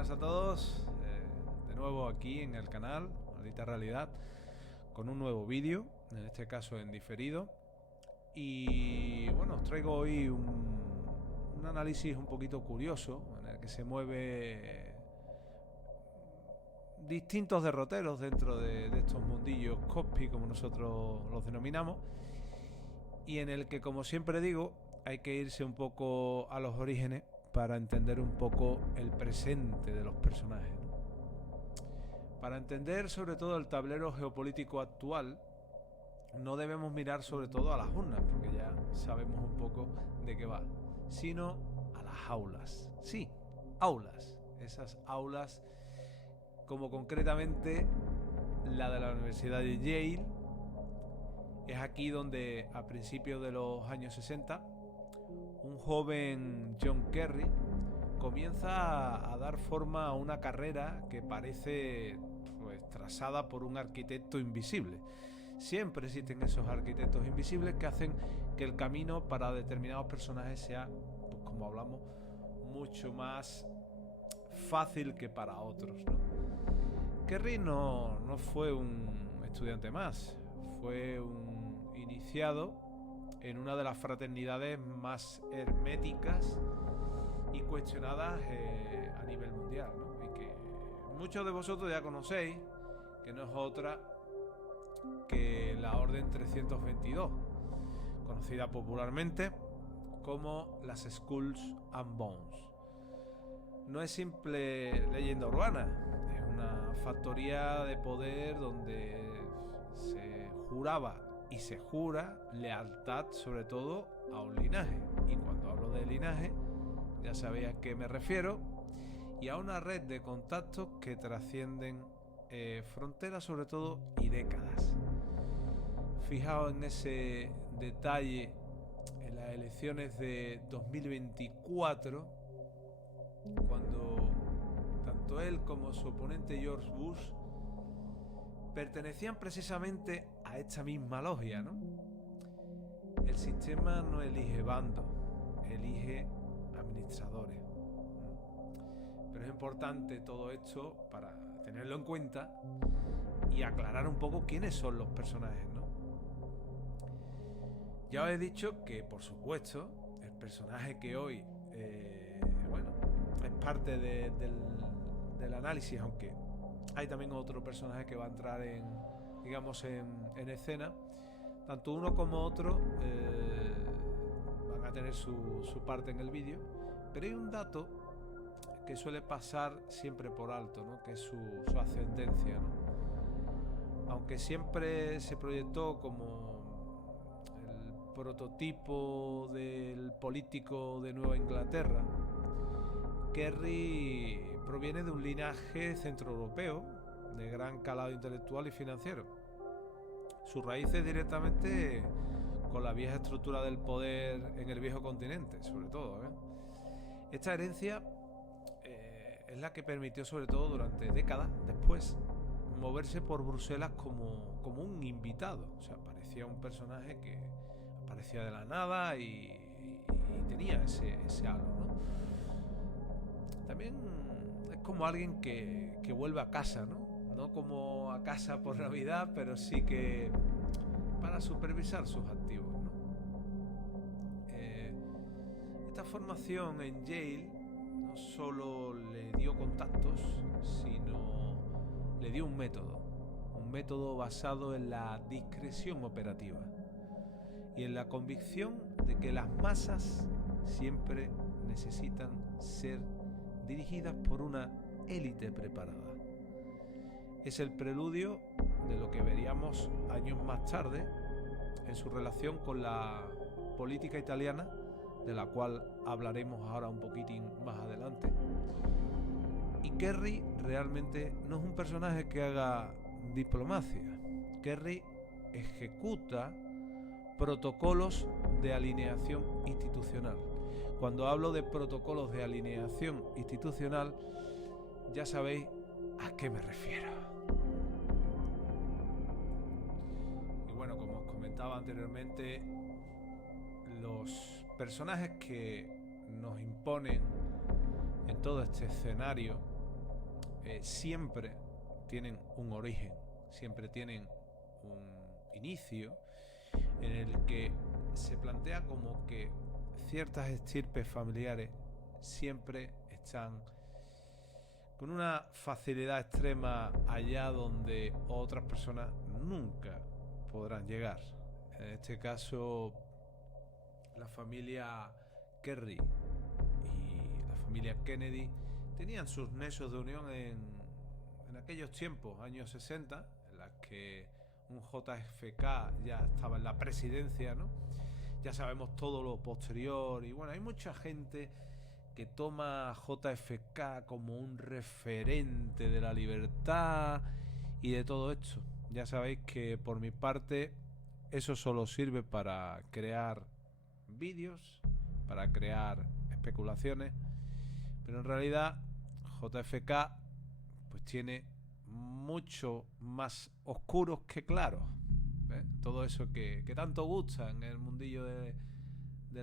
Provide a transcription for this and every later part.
buenas a todos. De nuevo aquí en el canal Maldita Realidad con un nuevo vídeo, en este caso en diferido. Y bueno, os traigo hoy un análisis un poquito curioso en el que se mueve distintos derroteros dentro de estos mundillos cospi, como nosotros los denominamos, y en el que, como siempre digo, hay que irse un poco a los orígenes para entender un poco el presente de los personajes, ¿no? Para entender sobre todo el tablero geopolítico actual, no debemos mirar sobre todo a las urnas, porque ya sabemos un poco de qué va, sino a las aulas. Sí, aulas. Esas aulas, como concretamente la de la Universidad de Yale. Es aquí donde, a principios de los años 60, un joven John Kerry comienza a dar forma a una carrera que parece trazada por un arquitecto invisible. Siempre existen esos arquitectos invisibles que hacen que el camino para determinados personajes sea, pues, como hablamos, mucho más fácil que para otros, ¿no? Kerry no fue un estudiante más, fue un iniciado en una de las fraternidades más herméticas y cuestionadas a nivel mundial, ¿no? Y que muchos de vosotros ya conocéis, que no es otra que la Orden 322, conocida popularmente como las Skulls and Bones. No es simple leyenda urbana, es una factoría de poder donde se juraba y se jura lealtad sobre todo a un linaje. Y cuando hablo de linaje, ya sabéis a qué me refiero, y a una red de contactos que trascienden fronteras sobre todo y décadas. Fijaos en ese detalle en las elecciones de 2024, cuando tanto él como su oponente George Bush pertenecían precisamente a esta misma logia, ¿no? El sistema no elige bandos, elige administradores. Pero es importante todo esto para tenerlo en cuenta y aclarar un poco quiénes son los personajes, ¿no? Ya os he dicho que, por supuesto, el personaje que hoy es parte del análisis, aunque hay también otro personaje que va a entrar en escena. Tanto uno como otro van a tener su parte en el vídeo, pero hay un dato que suele pasar siempre por alto, ¿no? Que es su ascendencia, ¿no? Aunque siempre se proyectó como el prototipo del político de Nueva Inglaterra, Kerry proviene de un linaje centroeuropeo de gran calado intelectual y financiero. Sus raíces directamente con la vieja estructura del poder en el viejo continente, sobre todo, ¿eh? Esta herencia es la que permitió, sobre todo durante décadas después, moverse por Bruselas como un invitado. O sea, parecía un personaje que aparecía de la nada y tenía ese halo, ¿no? También es como alguien que vuelve a casa, ¿no? No como a casa por Navidad, pero sí que para supervisar sus activos, ¿no? Esta formación en Yale no solo le dio contactos, sino le dio un método basado en la discreción operativa y en la convicción de que las masas siempre necesitan ser dirigidas por una élite preparada. Es el preludio de lo que veríamos años más tarde en su relación con la política italiana, de la cual hablaremos ahora un poquitín más adelante. Y Kerry realmente no es un personaje que haga diplomacia. Kerry ejecuta protocolos de alineación institucional. Cuando hablo de protocolos de alineación institucional, ya sabéis a qué me refiero. Y bueno, como os comentaba anteriormente, los personajes que nos imponen en todo este escenario siempre tienen un origen, siempre tienen un inicio en el que se plantea como que ciertas estirpes familiares siempre están con una facilidad extrema allá donde otras personas nunca podrán llegar. En este caso, la familia Kerry y la familia Kennedy tenían sus nexos de unión en aquellos tiempos, años 60, en las que un JFK ya estaba en la presidencia, ¿no? Ya sabemos todo lo posterior y bueno, hay mucha gente que toma a JFK como un referente de la libertad y de todo esto. Ya sabéis que por mi parte eso solo sirve para crear vídeos, para crear especulaciones, pero en realidad JFK pues tiene mucho más oscuros que claros. ¿Ves? Todo eso que tanto gusta en el mundillo de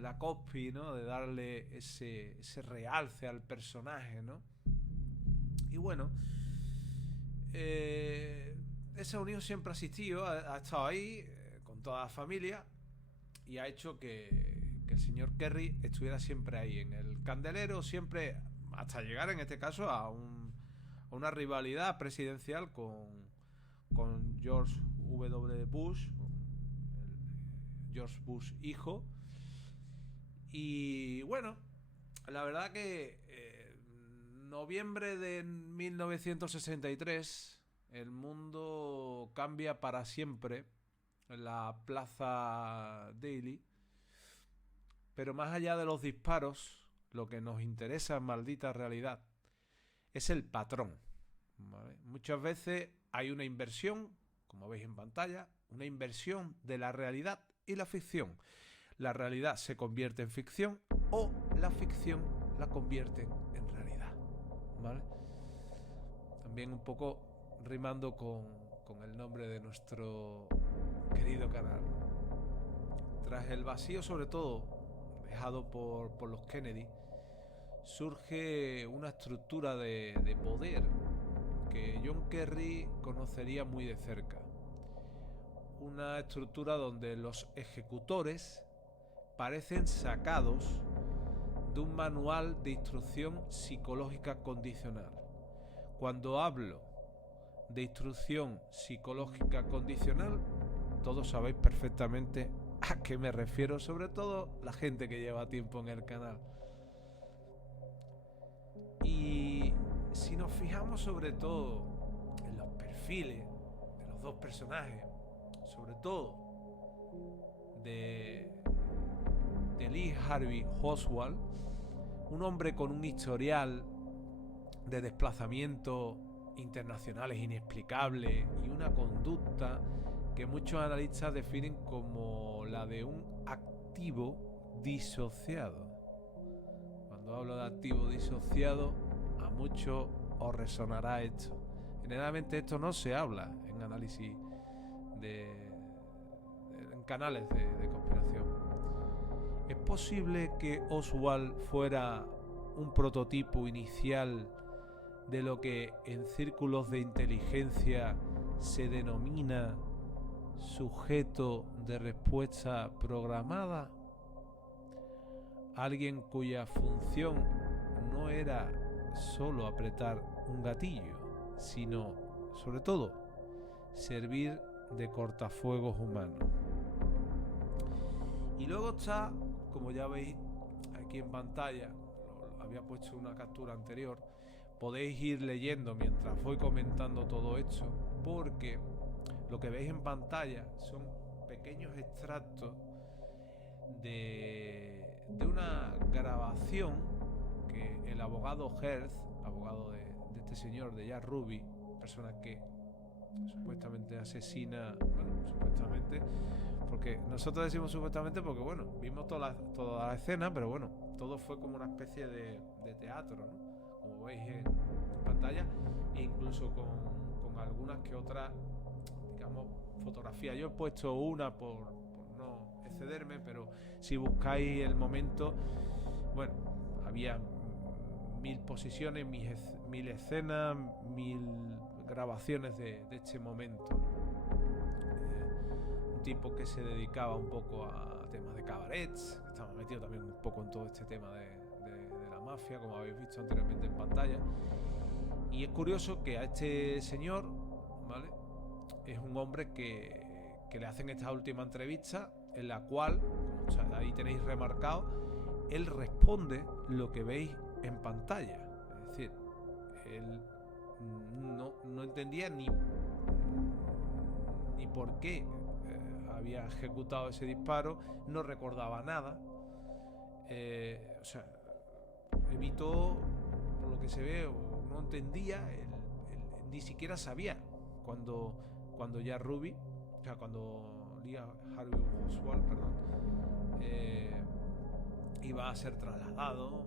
la copy, ¿no? De darle ese realce al personaje, ¿no? Y bueno, esa unión siempre ha existido, ha estado ahí con toda la familia y ha hecho que el señor Kerry estuviera siempre ahí en el candelero, siempre hasta llegar en este caso a una rivalidad presidencial con George W. Bush, George Bush hijo. Y bueno, la verdad que noviembre de 1963 el mundo cambia para siempre en la Plaza Daly, pero más allá de los disparos, lo que nos interesa en Maldita Realidad es el patrón, ¿vale? Muchas veces hay una inversión, como veis en pantalla, una inversión de la realidad y la ficción. La realidad se convierte en ficción o la ficción la convierte en realidad, ¿vale? También un poco rimando con el nombre de nuestro querido canal. Tras el vacío, sobre todo dejado por los Kennedy, surge una estructura de poder que John Kerry conocería muy de cerca. Una estructura donde los ejecutores parecen sacados de un manual de instrucción psicológica condicional. Cuando hablo de instrucción psicológica condicional, todos sabéis perfectamente a qué me refiero, sobre todo la gente que lleva tiempo en el canal. Y si nos fijamos sobre todo en los perfiles de los dos personajes, sobre todo de Lee Harvey Oswald, un hombre con un historial de desplazamientos internacionales inexplicables y una conducta que muchos analistas definen como la de un activo disociado. Cuando hablo de activo disociado, a muchos os resonará esto. Generalmente esto no se habla en análisis en canales de conspiración. ¿Es posible que Oswald fuera un prototipo inicial de lo que en círculos de inteligencia se denomina sujeto de respuesta programada? Alguien cuya función no era solo apretar un gatillo, sino, sobre todo, servir de cortafuegos humano. Y luego está, como ya veis aquí en pantalla, había puesto una captura anterior, podéis ir leyendo mientras voy comentando todo esto, porque lo que veis en pantalla son pequeños extractos de una grabación que el abogado Hearst, abogado de este señor, de Jack Ruby, persona que supuestamente asesina, bueno, supuestamente, porque nosotros decimos supuestamente porque, bueno, vimos toda la escena, pero bueno, todo fue como una especie de teatro, ¿no? Como veis en pantalla, e incluso con algunas que otras, digamos, fotografías. Yo he puesto una por no excederme, pero si buscáis el momento, bueno, había 1000 posiciones, 1000 escenas, 1000 grabaciones de este momento. Un tipo que se dedicaba un poco a temas de cabarets, estaba metido también un poco en todo este tema de la mafia, como habéis visto anteriormente en pantalla. Y es curioso que a este señor, ¿vale?, es un hombre que le hacen esta última entrevista, en la cual, como ahí tenéis remarcado, él responde lo que veis en pantalla. Es decir, él no entendía ni por qué había ejecutado ese disparo, no recordaba nada. O sea, evitó, por lo que se ve, o no entendía, ni siquiera sabía cuando ya Ruby, o sea, cuando Lee Harvey Oswald, perdón, iba a ser trasladado.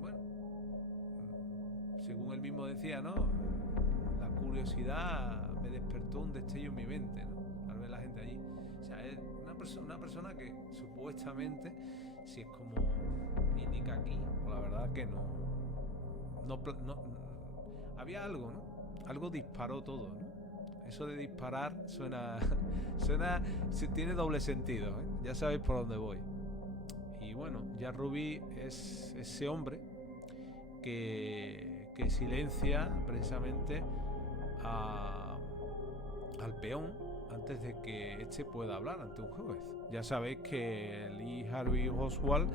Bueno, según él mismo decía, ¿no?, la curiosidad me despertó un destello en mi mente, ¿no?, al ver la gente allí. O sea, es una persona que supuestamente, si es como indica aquí, pues la verdad que no había algo, ¿no? Algo disparó todo, ¿no? Eso de disparar suena tiene doble sentido, ¿eh? Ya sabéis por dónde voy. Y bueno, ya Ruby es ese hombre que silencia precisamente al peón antes de que éste pueda hablar ante un juez. Ya sabéis que Lee Harvey Oswald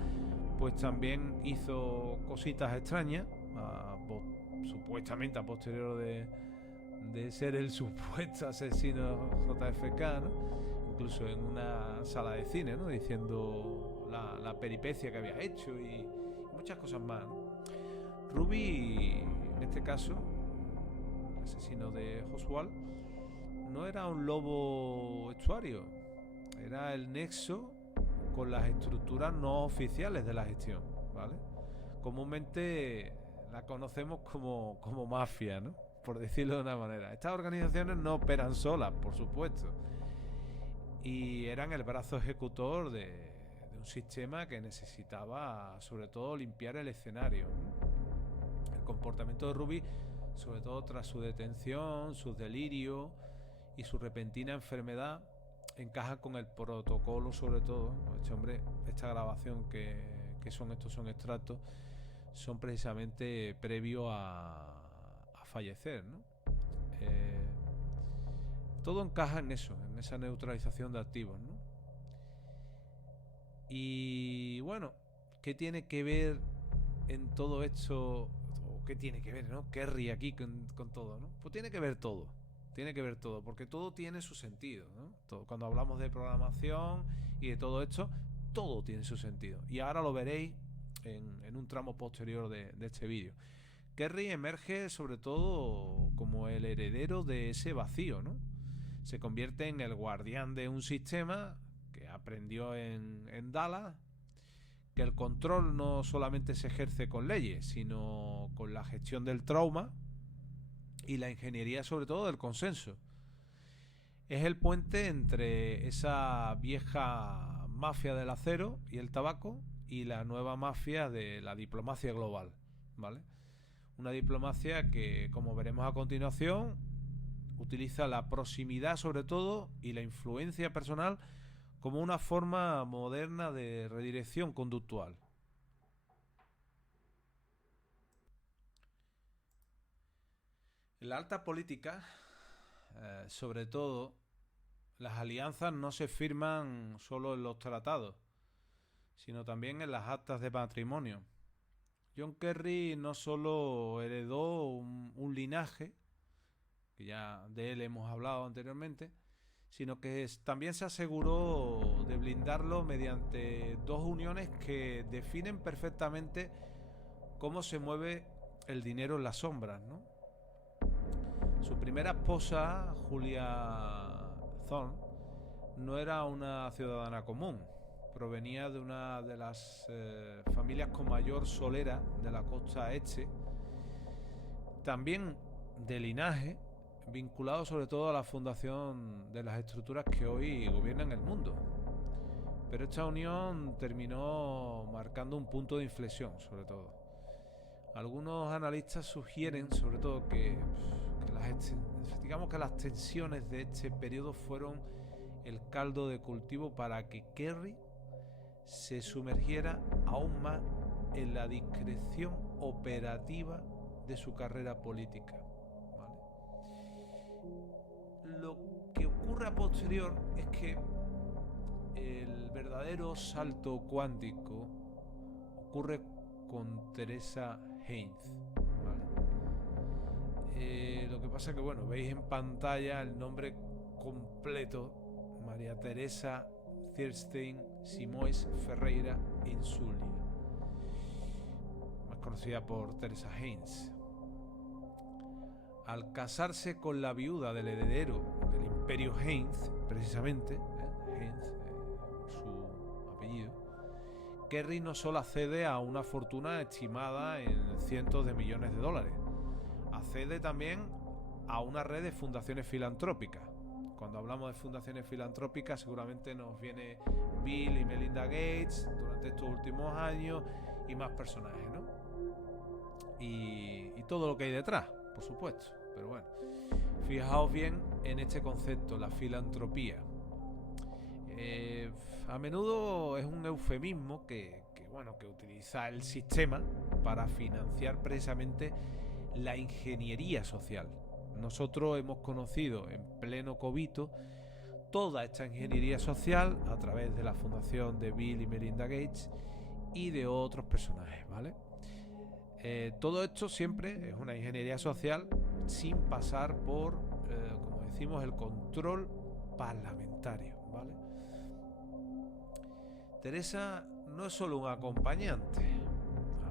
pues también hizo cositas extrañas, supuestamente a posterior de ser el supuesto asesino JFK, ¿no?, incluso en una sala de cine, ¿no?, diciendo la peripecia que había hecho y muchas cosas más, ¿no? Ruby, en este caso, el asesino de Oswald, no era un lobo estuario, era el nexo con las estructuras no oficiales de la gestión, ¿vale? Comúnmente la conocemos como mafia, ¿no?, por decirlo de una manera. Estas organizaciones no operan solas, por supuesto, y eran el brazo ejecutor de un sistema que necesitaba sobre todo limpiar el escenario, ¿no? El comportamiento de Ruby, sobre todo tras su detención, sus delirios y su repentina enfermedad, encaja con el protocolo, sobre todo. Este hombre, esta grabación que son extractos, son precisamente previo a fallecer, ¿no? Todo encaja en eso, en esa neutralización de activos, ¿no? Y bueno, ¿qué tiene que ver en todo esto? ¿O qué tiene que ver, ¿no?, Kerry aquí con todo, ¿no? Pues tiene que ver todo. Tiene que ver todo, porque todo tiene su sentido, ¿no? Todo, cuando hablamos de programación y de todo esto, todo tiene su sentido. Y ahora lo veréis en un tramo posterior de este vídeo. Kerry emerge sobre todo como el heredero de ese vacío, ¿no? Se convierte en el guardián de un sistema que aprendió en Dallas, que el control no solamente se ejerce con leyes, sino con la gestión del trauma y la ingeniería, sobre todo del consenso. Es el puente entre esa vieja mafia del acero y el tabaco y la nueva mafia de la diplomacia global, ¿vale? Una diplomacia que, como veremos a continuación, utiliza la proximidad sobre todo y la influencia personal como una forma moderna de redirección conductual. En la alta política, sobre todo, las alianzas no se firman solo en los tratados, sino también en las actas de matrimonio. John Kerry no solo heredó un linaje, que ya de él hemos hablado anteriormente, sino que también se aseguró de blindarlo mediante dos uniones que definen perfectamente cómo se mueve el dinero en las sombras, ¿no? Su primera esposa, Julia Thorne, no era una ciudadana común. Provenía de una de las familias con mayor solera de la costa este, también de linaje, vinculado sobre todo a la fundación de las estructuras que hoy gobiernan el mundo. Pero esta unión terminó marcando un punto de inflexión, sobre todo. Algunos analistas sugieren sobre todo digamos que las tensiones de este periodo fueron el caldo de cultivo para que Kerry se sumergiera aún más en la discreción operativa de su carrera política. ¿Vale? Lo que ocurre a posterior es que el verdadero salto cuántico ocurre con Teresa Heinz. ¿Vale? Lo que pasa es que, bueno, veis en pantalla el nombre completo: María Teresa Thierstein Simoes Ferreira Insulia, más conocida por Teresa Heinz. Al casarse con la viuda del heredero del Imperio Heinz, precisamente, Heinz, su apellido, Kerry no solo accede a una fortuna estimada en cientos de millones de dólares, accede también a una red de fundaciones filantrópicas. Cuando hablamos de fundaciones filantrópicas, seguramente nos viene Bill y Melinda Gates durante estos últimos años y más personajes, ¿no? Y todo lo que hay detrás, por supuesto. Pero bueno, fijaos bien en este concepto, la filantropía. A menudo es un eufemismo que utiliza el sistema para financiar precisamente la ingeniería social. Nosotros hemos conocido en pleno covito toda esta ingeniería social a través de la fundación de Bill y Melinda Gates y de otros personajes, ¿vale? Todo esto siempre es una ingeniería social sin pasar por, como decimos, el control parlamentario, ¿vale? Teresa no es solo un acompañante,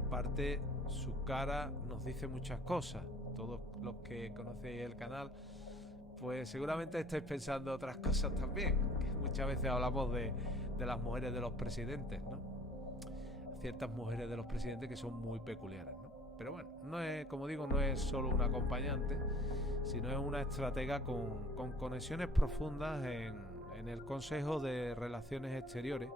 aparte su cara nos dice muchas cosas. Todos los que conocéis el canal, pues seguramente estáis pensando otras cosas también, que muchas veces hablamos de las mujeres de los presidentes, ¿no? Ciertas mujeres de los presidentes que son muy peculiares, ¿no? Pero bueno, no es, como digo, no es solo un acompañante, sino es una estratega con conexiones profundas en el Consejo de Relaciones Exteriores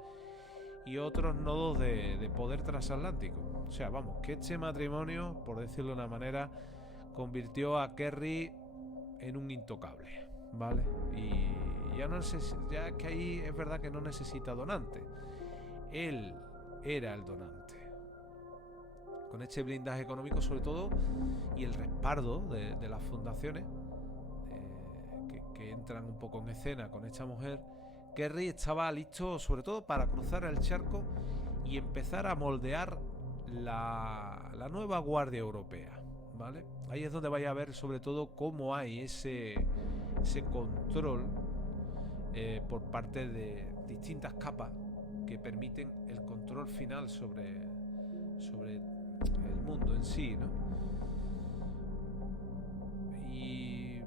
y otros nodos de poder transatlántico. O sea, vamos, que este matrimonio, por decirlo de una manera, convirtió a Kerry en un intocable, ¿vale? Y ya que ahí es verdad que no necesita donante. Él era el donante. Con este blindaje económico, sobre todo, y el respaldo de las fundaciones que entran un poco en escena con esta mujer, Kerry estaba listo sobre todo para cruzar el charco y empezar a moldear la nueva Guardia Europea, ¿vale? Ahí es donde vais a ver sobre todo cómo hay ese control por parte de distintas capas que permiten el control final sobre el mundo en sí, ¿no? Y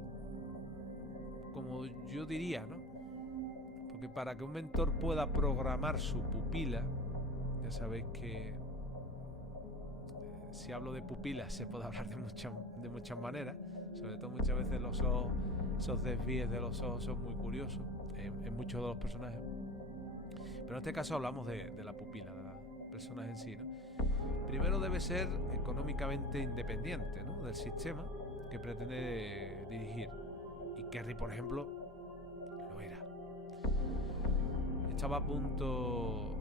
como yo diría, ¿no? Porque para que un mentor pueda programar su pupila, ya sabéis que si hablo de pupilas se puede hablar de muchas maneras, sobre todo muchas veces los ojos, esos desvíes de los ojos son muy curiosos en muchos de los personajes. Pero en este caso hablamos de la pupila, de la personaje en sí, ¿no? Primero debe ser económicamente independiente, ¿no?, del sistema que pretende dirigir. Y Kerry, por ejemplo, lo era. Estaba a punto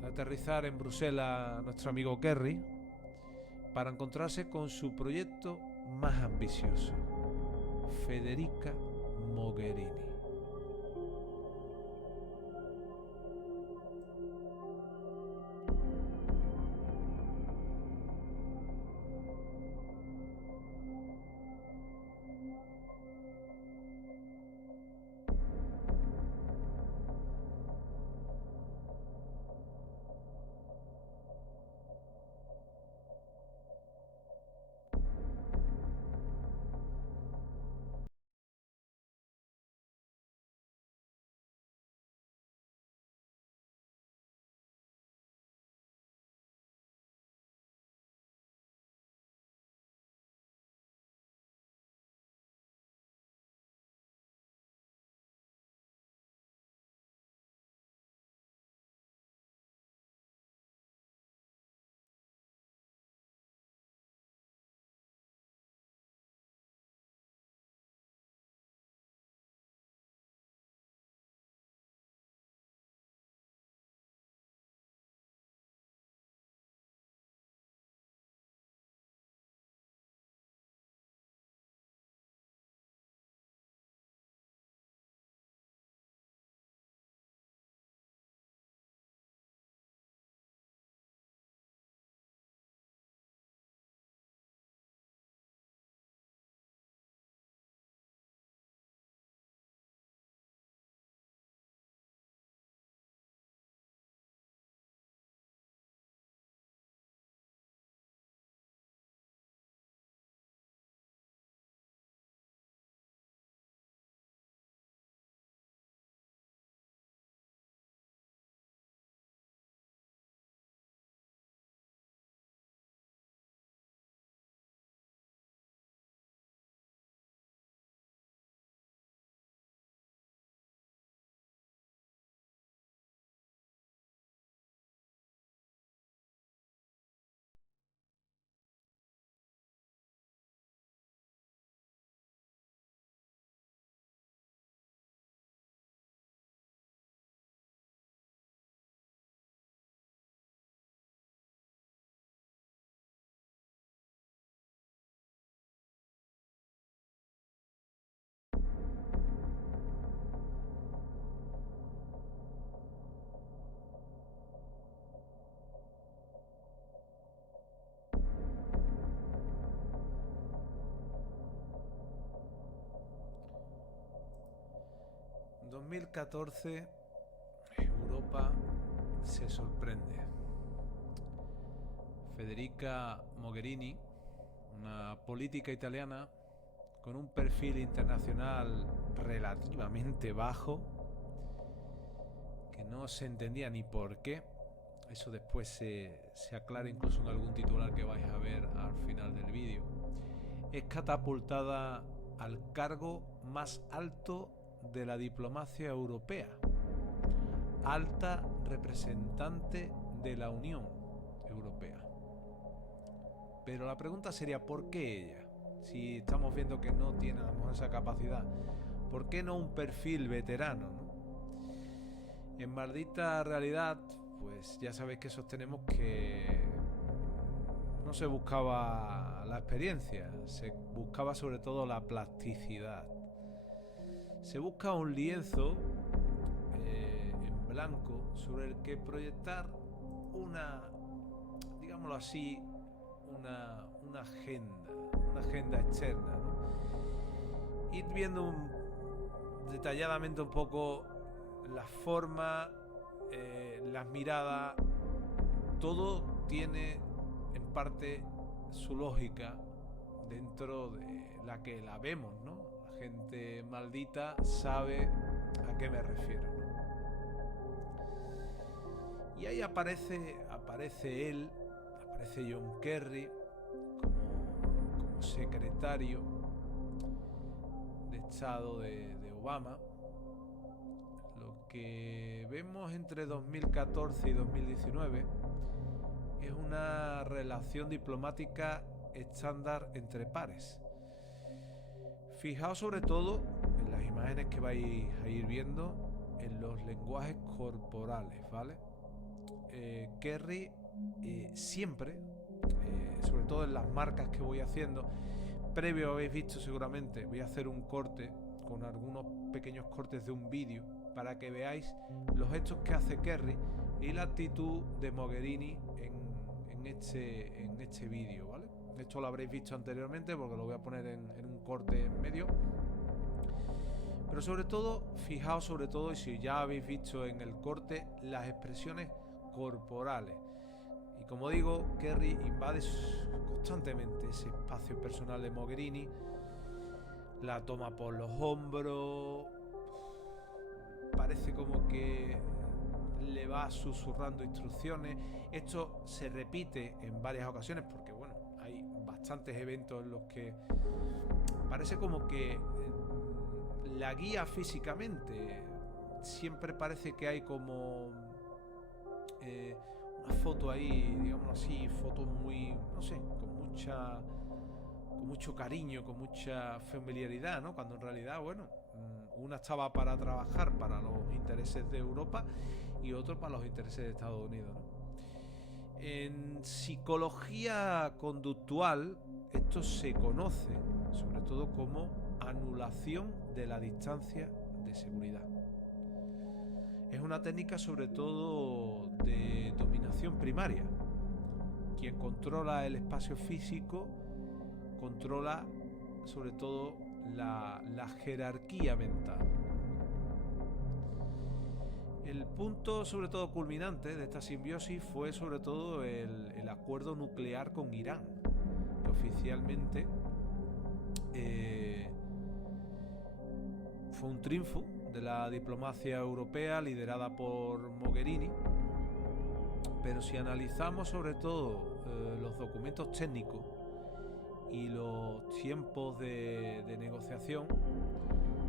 de aterrizar en Bruselas nuestro amigo Kerry para encontrarse con su proyecto más ambicioso, Federica Mogherini. 2014 Europa se sorprende. Federica Mogherini, una política italiana con un perfil internacional relativamente bajo, que no se entendía ni por qué. Eso después se aclara incluso en algún titular que vais a ver al final del vídeo. Es catapultada al cargo más alto de la diplomacia europea, alta representante de la Unión Europea. Pero la pregunta sería, ¿por qué ella? Si estamos viendo que no tiene a lo mejor esa capacidad, ¿por qué no un perfil veterano, ¿no? En maldita realidad, pues ya sabéis que sostenemos que no se buscaba la experiencia, se buscaba sobre todo la plasticidad. Se busca un lienzo en blanco sobre el que proyectar una, digámoslo así, una agenda externa, ¿no? Ir viendo detalladamente un poco las formas, las miradas. Todo tiene en parte su lógica dentro de la que la vemos, ¿no? La gente maldita sabe a qué me refiero, ¿no? Y ahí aparece John Kerry como secretario de Estado de Obama. Lo que vemos entre 2014 y 2019 es una relación diplomática estándar entre pares. Fijaos sobre todo en las imágenes que vais a ir viendo, en los lenguajes corporales, ¿vale? Kerry siempre, sobre todo en las marcas que voy haciendo, previo habéis visto seguramente, voy a hacer un corte con algunos pequeños cortes de un vídeo para que veáis los gestos que hace Kerry y la actitud de Mogherini en este vídeo, ¿vale? Esto lo habréis visto anteriormente porque lo voy a poner en un corte en medio. Pero sobre todo, fijaos sobre todo, y si ya habéis visto en el corte, las expresiones corporales. Y como digo, Kerry invade constantemente ese espacio personal de Mogherini, la toma por los hombros, parece como que le va susurrando instrucciones. Esto se repite en varias ocasiones porque, bueno, hay bastantes eventos en los que parece como que la guía físicamente. Siempre parece que hay como una foto ahí, digamos así, fotos muy, no sé, con mucho cariño, con mucha familiaridad, ¿no? Cuando en realidad, bueno, una estaba para trabajar para los intereses de Europa y otro para los intereses de Estados Unidos, ¿no? En psicología conductual esto se conoce sobre todo como anulación de la distancia de seguridad. Es una técnica sobre todo de dominación primaria. Quien controla el espacio físico controla sobre todo la jerarquía mental. El punto sobre todo culminante de esta simbiosis fue sobre todo el acuerdo nuclear con Irán, que oficialmente fue un triunfo de la diplomacia europea liderada por Mogherini. Pero si analizamos sobre todo los documentos técnicos y los tiempos de negociación,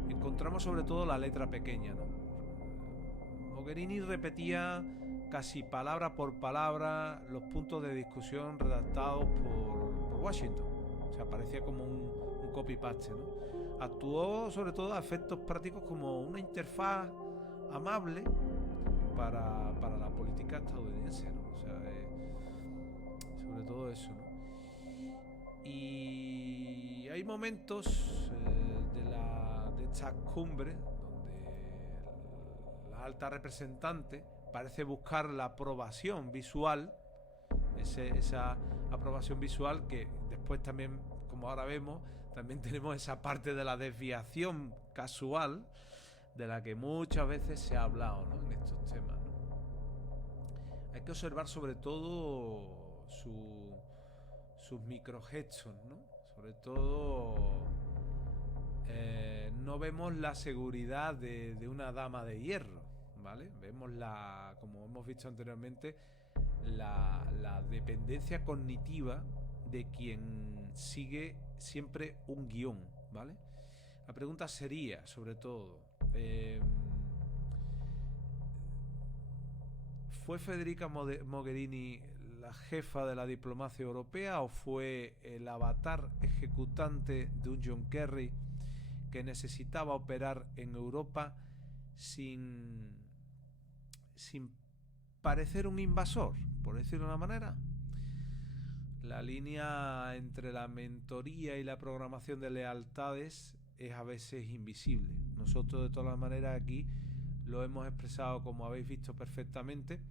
encontramos sobre todo la letra pequeña, ¿no? Mogherini repetía casi palabra por palabra los puntos de discusión redactados por Washington. O sea, parecía como un copy-paste, ¿no? Actuó sobre todo a efectos prácticos como una interfaz amable para la política estadounidense, ¿no? O sea, sobre todo eso, ¿no? Y hay momentos de esta cumbre donde la alta representante parece buscar la aprobación visual, esa aprobación visual que después también, como ahora vemos, también tenemos esa parte de la desviación casual de la que muchas veces se ha hablado, ¿no?, en estos temas, ¿no? Hay que observar sobre todo sus microgestos, ¿no? Sobre todo no vemos la seguridad de una dama de hierro, ¿vale? Vemos como hemos visto anteriormente, la dependencia cognitiva de quien sigue siempre un guión, ¿vale? La pregunta sería, sobre todo, ¿fue Federica Mogherini la jefa de la diplomacia europea o fue el avatar ejecutante de un John Kerry que necesitaba operar en Europa sin parecer un invasor, por decirlo de una manera? La línea entre la mentoría y la programación de lealtades es a veces invisible. Nosotros de todas maneras aquí lo hemos expresado, como habéis visto perfectamente,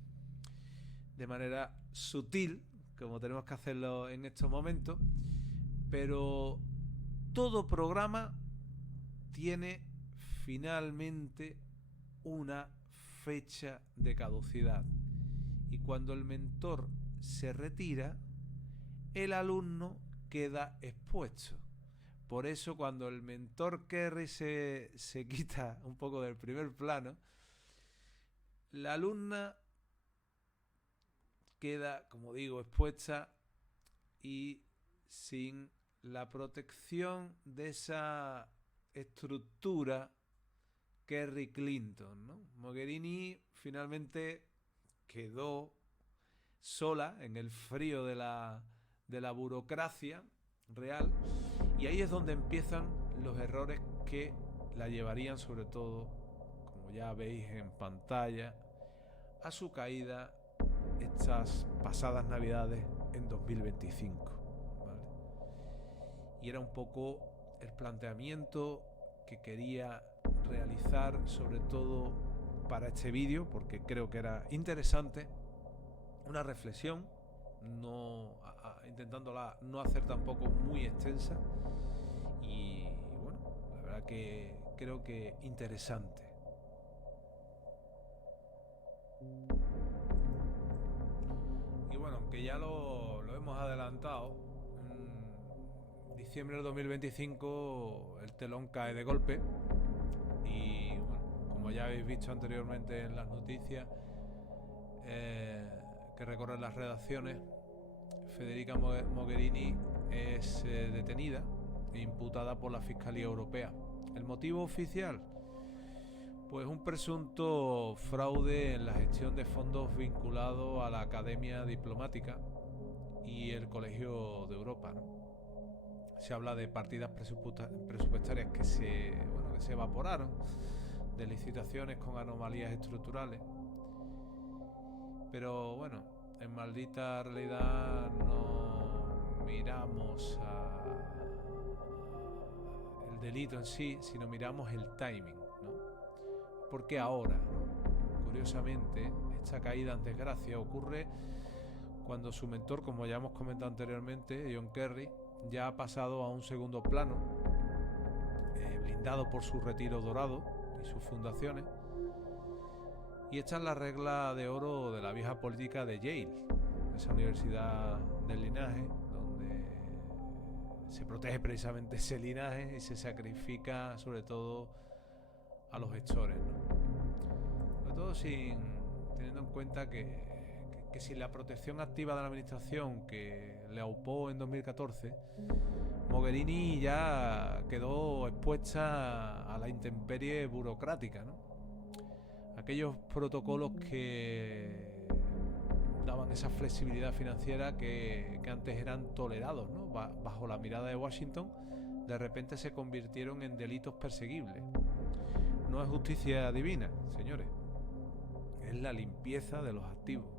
de manera sutil, como tenemos que hacerlo en estos momentos, pero todo programa tiene finalmente una fecha de caducidad, y cuando el mentor se retira, el alumno queda expuesto. Por eso cuando el mentor Kerry se quita un poco del primer plano, la alumna queda, como digo, expuesta y sin la protección de esa estructura Kerry Clinton, ¿no? Mogherini finalmente quedó sola en el frío de la burocracia real, y ahí es donde empiezan los errores que la llevarían, sobre todo, como ya veis en pantalla, a su caída estas pasadas navidades en 2025, ¿vale? Y era un poco el planteamiento que quería realizar, sobre todo para este vídeo, porque creo que era interesante, una reflexión, intentándola no hacer tampoco muy extensa, y bueno, la verdad que creo que interesante. Y bueno, aunque ya lo hemos adelantado, en diciembre del 2025 el telón cae de golpe, y bueno, como ya habéis visto anteriormente en las noticias que recorren las redacciones, Federica Mogherini es detenida e imputada por la Fiscalía Europea. ¿El motivo oficial? Pues un presunto fraude en la gestión de fondos vinculados a la Academia Diplomática y el Colegio de Europa, ¿no? Se habla de partidas presupuestarias que se evaporaron, de licitaciones con anomalías estructurales. Pero bueno, en maldita realidad no miramos el delito en sí, sino miramos el timing, ¿no? Porque ahora, ¿no? Curiosamente, esta caída en desgracia ocurre cuando su mentor, como ya hemos comentado anteriormente, John Kerry, ya ha pasado a un segundo plano, blindado por su retiro dorado y sus fundaciones. Y esta es la regla de oro de la vieja política de Yale, esa universidad del linaje, donde se protege precisamente ese linaje y se sacrifica sobre todo a los gestores, ¿no? Sobre todo teniendo en cuenta que sin la protección activa de la administración que le aupó en 2014, Mogherini ya quedó expuesta a la intemperie burocrática, ¿no? Aquellos protocolos que daban esa flexibilidad financiera que antes eran tolerados, ¿no?, bajo la mirada de Washington, de repente se convirtieron en delitos perseguibles. No es justicia divina, señores, es la limpieza de los activos.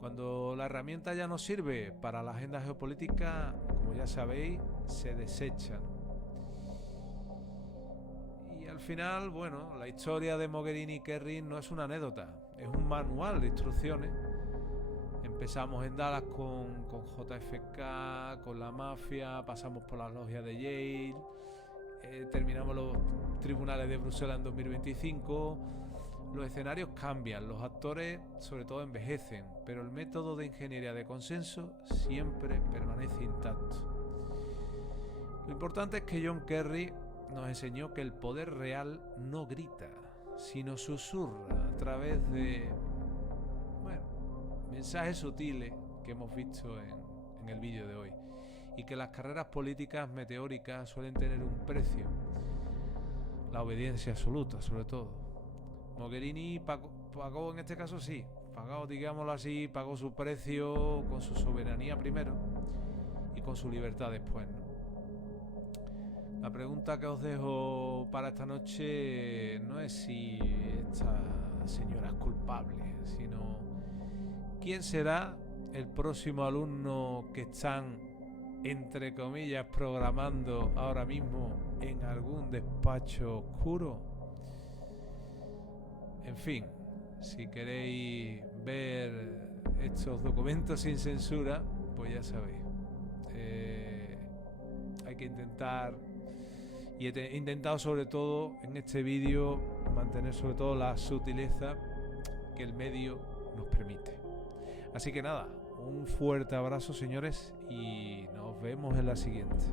Cuando la herramienta ya no sirve para la agenda geopolítica, como ya sabéis, se desecha, ¿no? Y al final, bueno, la historia de Mogherini y Kerry no es una anécdota, es un manual de instrucciones. Empezamos en Dallas con JFK, con la mafia, pasamos por las logias de Yale, terminamos los tribunales de Bruselas en 2025. Los escenarios cambian, los actores sobre todo envejecen, pero el método de ingeniería de consenso siempre permanece intacto. Lo importante es que John Kerry nos enseñó que el poder real no grita, sino susurra a través de, bueno, mensajes sutiles que hemos visto en el vídeo de hoy, y que las carreras políticas meteóricas suelen tener un precio, la obediencia absoluta sobre todo. Mogherini pagó en este caso, sí, pagó, digámoslo así, pagó su precio con su soberanía primero y con su libertad después, ¿no? La pregunta que os dejo para esta noche no es si esta señora es culpable, sino quién será el próximo alumno que están, entre comillas, programando ahora mismo en algún despacho oscuro. En fin, si queréis ver estos documentos sin censura, pues ya sabéis, hay que intentar, y he intentado sobre todo en este vídeo mantener sobre todo la sutileza que el medio nos permite. Así que nada, un fuerte abrazo, señores, y nos vemos en la siguiente.